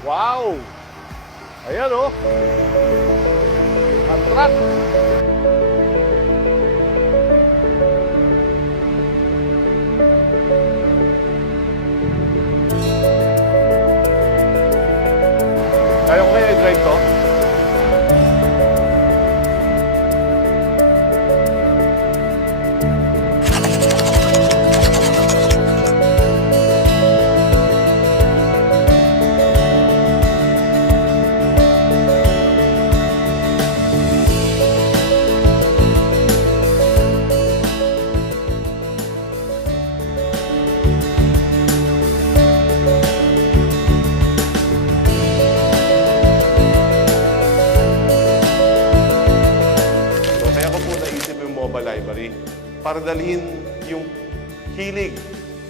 Wow! Ayan oh. Contract. Kaya ko kaya i-drive to? Mobile library para dalhin yung hilig,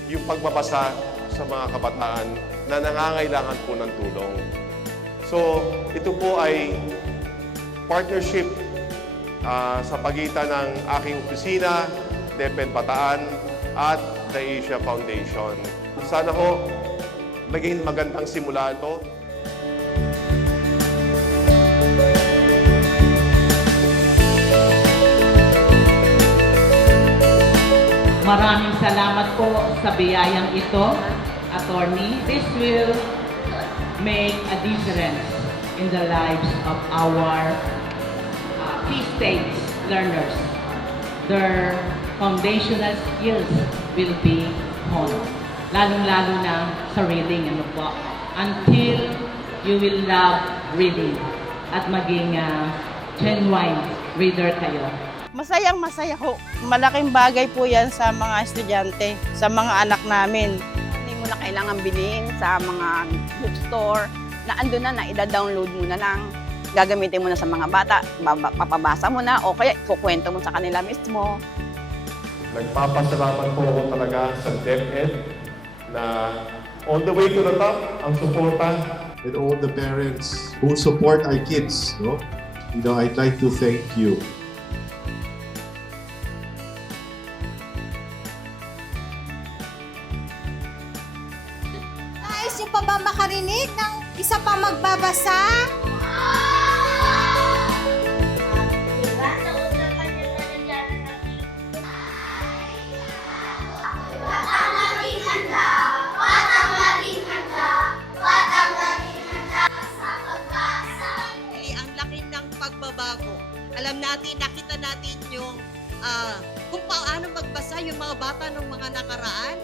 yung pagbabasa sa mga kabataan na nangangailangan po ng tulong. So, ito po ay partnership sa pagitan ng aking opisina, DepEd Bataan, at the Asia Foundation. Sana ho, maging magandang simula ito. Maraming salamat po sa biyayang ito, Attorney. This will make a difference in the lives of our key stage learners. Their foundational skills will be honed, lalong-lalo na sa reading, ano po, until you will love reading at maging genuine reader kayo. Masayang-masaya ho. Malaking bagay po yan sa mga estudyante, sa mga anak namin. Hindi mo na kailangan bilhin sa mga bookstore na ando na, ida-download mo na lang. Gagamitin mo na sa mga bata, papabasa mo na o kaya kukwento mo sa kanila mismo. Nagpapasalamat po ako talaga sa DepEd na all the way to the top, ang suporta. And all the parents who support our kids, no? I'd like to thank you. Nais niyo pa ba makarinig ng isa pa magbabasa? Ang laki ng pagbabago. Alam natin, nakita natin yung kung paano magbasa yung mga bata ng mga nakaraan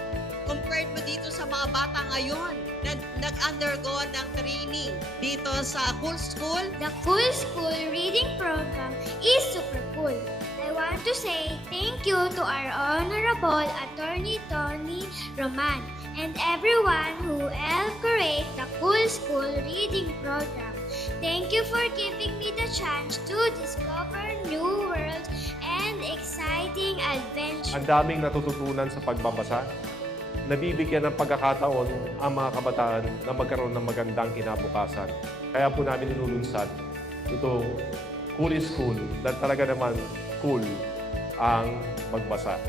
compared mo dito sa mga bata ngayon na nag-undergo ng training dito sa Cool School. The Cool School reading program is super cool. I want to say thank you to our Honorable Attorney Tony Roman and everyone who helped create the Cool School reading program. Thank you for giving me the chance to discover new worlds and exciting adventures. Ang daming natututunan sa pagbabasa. Nabibigyan ng pagkakataon ang mga kabataan na magkaroon ng magandang kinabukasan. Kaya po namin inulunsad itong Cool School dahil talaga naman cool ang magbasa.